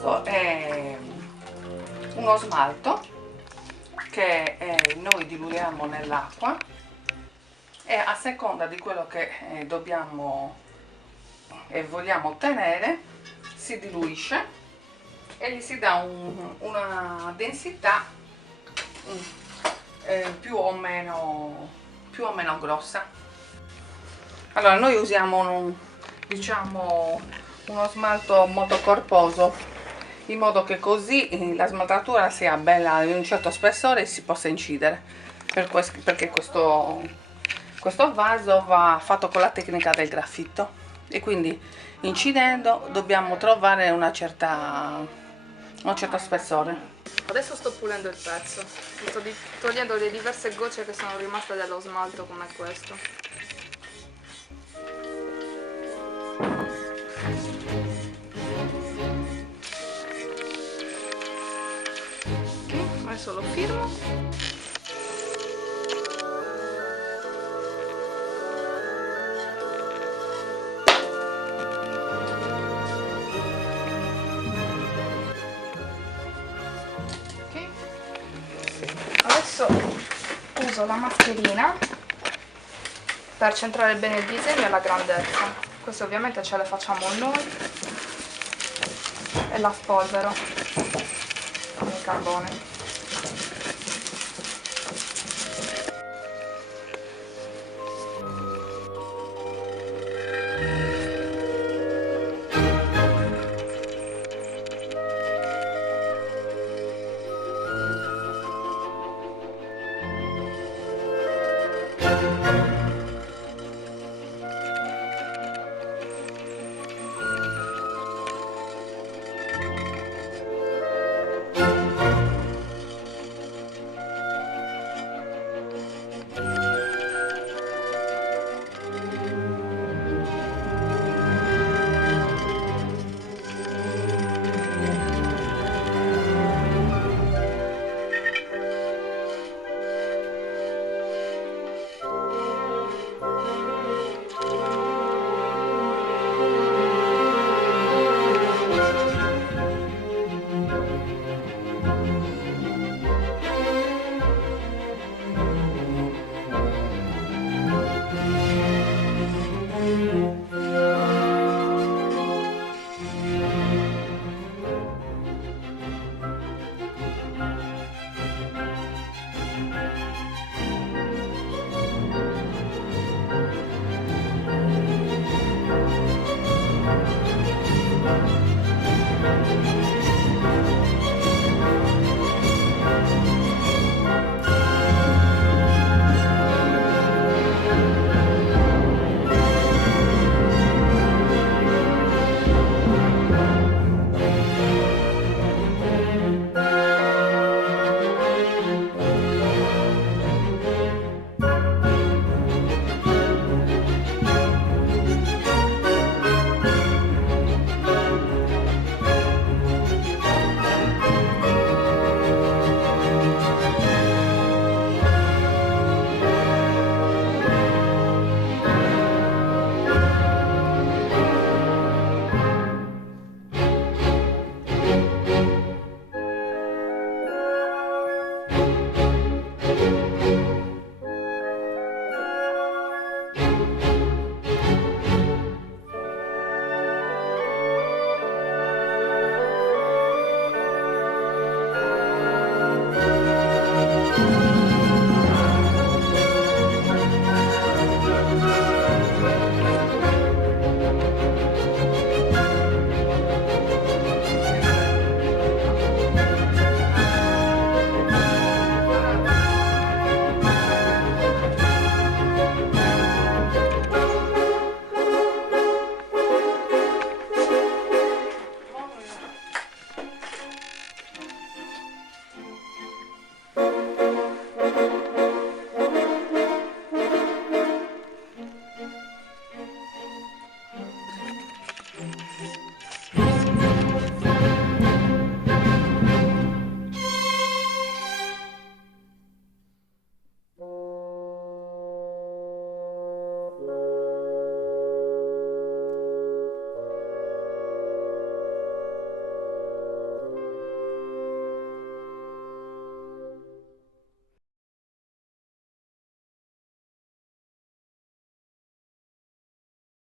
questo è uno smalto che noi diluiamo nell'acqua e a seconda di quello che dobbiamo e vogliamo ottenere si diluisce e gli si dà una densità più o meno grossa. Allora noi usiamo diciamo uno smalto molto corposo, in modo che così la smaltatura sia bella di un certo spessore e si possa incidere, perché questo vaso va fatto con la tecnica del graffito e quindi incidendo dobbiamo trovare un certo spessore. Adesso sto pulendo il pezzo, sto togliendo le diverse gocce che sono rimaste dello smalto come questo. Ok, adesso lo firmo. Adesso uso la mascherina per centrare bene il disegno e la grandezza. Queste ovviamente ce le facciamo noi e la spolvero con il carbone.